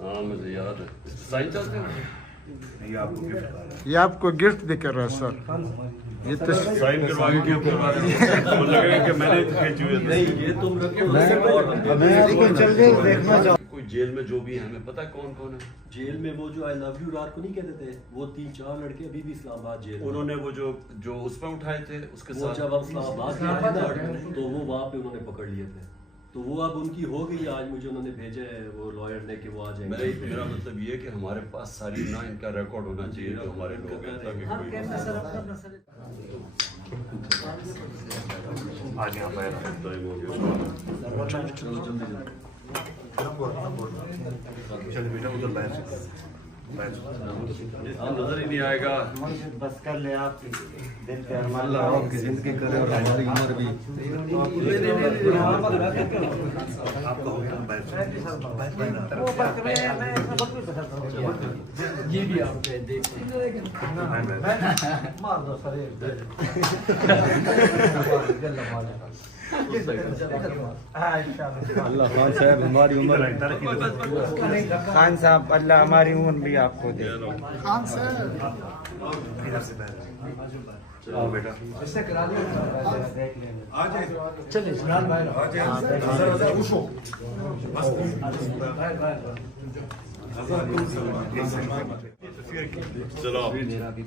ہاں مجھے یاد ہے. سائن چاہتے ہیں؟ یہ آپ کو گفٹ دے کر رہا ہے سر. یہ سائن کروا کے کیوں کروا رہے ہیں؟ وہ لگے گا کہ میں نے بھیجی ہوئی ہے. یہ تم رکھو. کوئی جیل میں جو بھی ہے ہمیں پتہ کون کون ہے. جیل میں وہ جو آئی لو یو رات کو نہیں کہتے تھے, وہ 3-4 لڑکے ابھی بھی اسلام آباد جیل. انہوں نے وہ جو اس پہ اٹھائے تھے اس کے وہ ساتھ جب ہم اسلام آباد گئے تھے نا تو وہ وہاں پہ انہوں نے پکڑ لیے تھے. تو وہ اب ان کی ہو گئی. آج مجھے انہوں نے بھیجا ہے وہ لائر نے کہ وہ آ جائیں گے. میرا مطلب یہ ہے کہ ہمارے پاس ساری نا ان کا ریکارڈ ہونا چاہیے جو ہمارے لوگ ہیں تاکہ کوئی آگے ٹائم ہو گیا. نظر ہی نہیں آئے گا. بس کر لے آپ دل پہ ارمان لاؤ کہ زندگی کرے اور ہماری عمر بھی. یہ بھی آپ مار دو سر. اللہ خان صاحب ہماری عمر خان صاحب اللہ ہماری عمر بھی آپ کو دے. خان صاحب بیٹا چلے عمران بھائی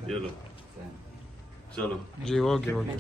چلو چلو جی اوکے اوکے.